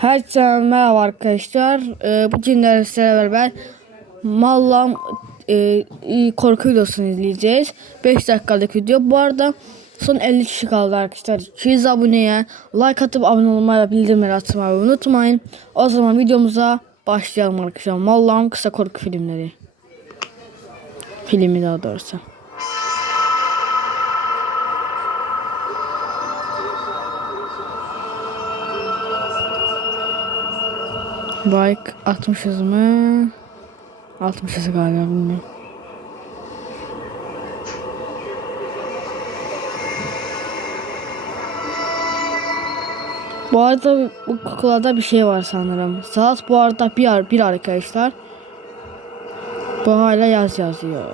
Herkese merhaba arkadaşlar. Ee, bugün de sizlerle beraber Mallam e, korku videosunu izleyeceğiz. 5 dakikalık video. Bu arada son 50 kişi kaldı arkadaşlar. 200 aboneye like atıp abone olmayı ve bildirimleri atmayı unutmayın. O zaman videomuza başlayalım arkadaşlar. Mallam kısa korku filmleri. Filmi daha doğrusu. Bike 60'ız mı? 60'ız galiba bilmiyorum. Bu arada bu kuklada bir şey var sanırım. Saat bu arada bir, bir arkadaşlar. Bu hala yaz yazıyor.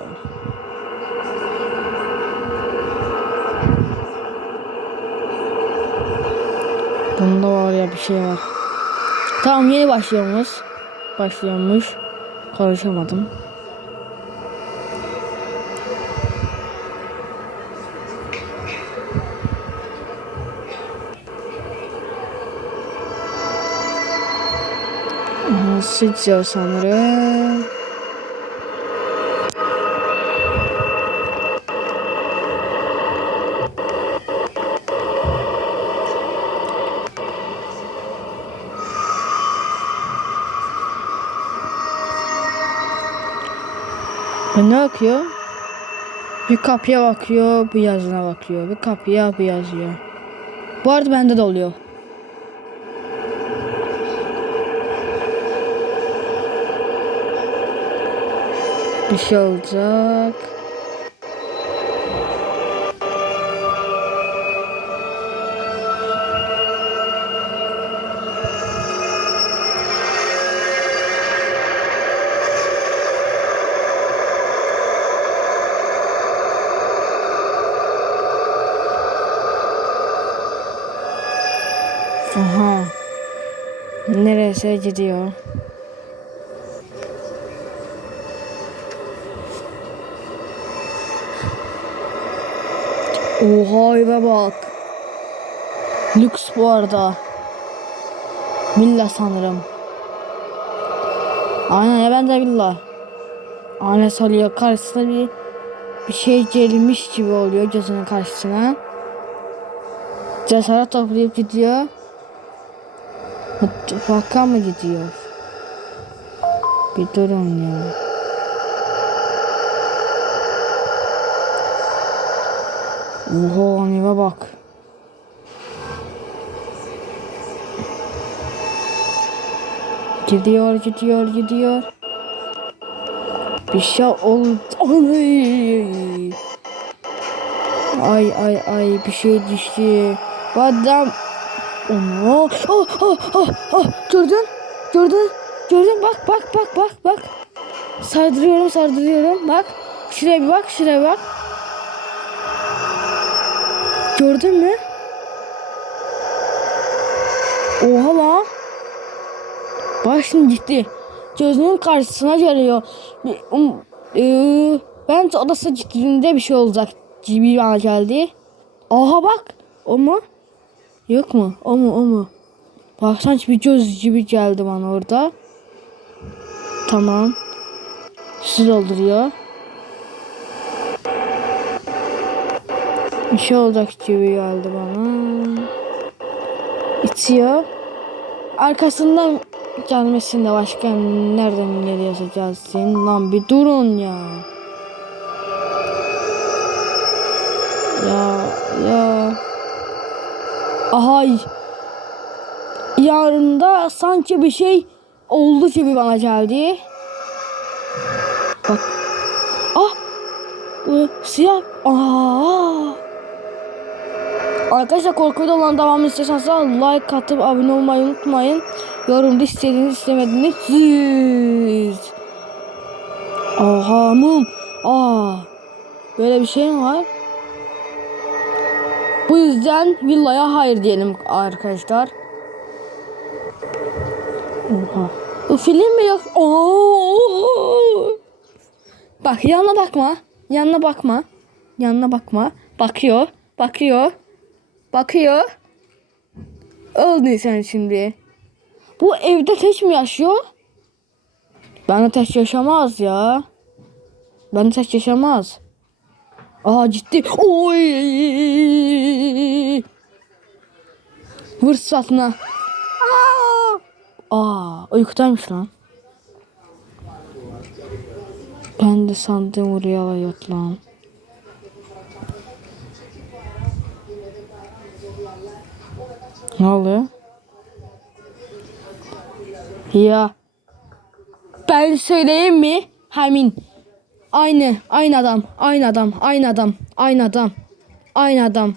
Bunda var ya bir şey var. Tamam yeni başlıyormuş. Başlıyormuş. Konuşamadım. Aha, Sıçıyor sanırım. Ne bakıyor? Bir kapıya bakıyor, bir yazına bakıyor. Bir kapıya, bir yazıyor. Bu arada bende de oluyor. Bir şey olacak. Aha. Neresi gidiyor? Oha eve bak. Lüks bu arada. Villa sanırım. Aynen ya ben de villa. Aynen salıyor karşısına bir bir şey gelmiş gibi oluyor gözünün karşısına. Cesaret toplayıp gidiyor. Mutfaka mı gidiyor? Bir durun ya. Oha eve bak. Gidiyor, gidiyor, gidiyor. Bir şey oldu. Ay. Ay ay bir şey düştü. Bu adam Oh, oh, oh, oh. Gördün? Gördün? Gördün? Bak, bak, bak, bak, bak. Sardırıyorum, sardırıyorum. Bak. Şuraya bir bak, şuraya bak. Gördün mü? Oha lan. Bak şimdi gitti. Gözünün karşısına geliyor. Bir, um, ee, bence odası gittiğinde bir şey olacak gibi bana geldi. Aha bak. O mu? Yok mu? O mu? O mu? Sanki bir göz gibi geldi bana orada. Tamam. Su dolduruyor. Bir şey olacak gibi geldi bana. İtiyor. Arkasından gelmesinde başka nereden yazacağız senin lan bir durun ya. Ya ya. Aha yarında sanki bir şey oldu gibi bana geldi. Bak. Ah. Ee, siyah. Aa. Arkadaşlar korkuyla olan devamını istiyorsanız like atıp abone olmayı unutmayın. Yorumda istediğiniz istemediğiniz siz. Aha mum. Aa. Böyle bir şey mi var? Bu yüzden villaya hayır diyelim arkadaşlar. Oha. Film mi yok? Oo. Bak yanına bakma. Yanına bakma. Yanına bakma. Bakıyor. Bakıyor. Bakıyor. Oldu sen şimdi. Bu evde tek mi yaşıyor? Ben de tek yaşamaz ya. Ben de tek yaşamaz. Aa ciddi. Oy. Vur satına. Aa. Aa uykudaymış lan. Ben de sandım oraya yat lan. Ne oluyor? Ya. Ben söyleyeyim mi? Hamin. Aynı, aynı adam, aynı adam, aynı adam, aynı adam, aynı adam,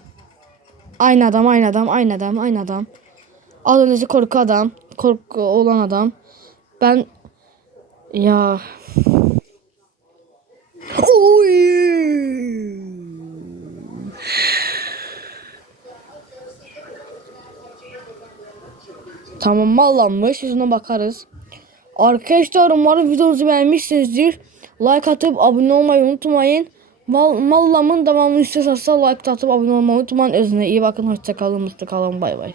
aynı adam, aynı adam, aynı adam, aynı adam. Az önceki korku adam, korku olan adam. Ben ya. Oy. Tamam mallanmış. Yüzüne bakarız. Arkadaşlar umarım videomuzu beğenmişsinizdir. Like atıp abone olmayı unutmayın. Mal, mallamın devamını istiyorsanız like atıp abone olmayı unutmayın. Özüne iyi bakın. Hoşçakalın. Mutlu kalın. Bay bay.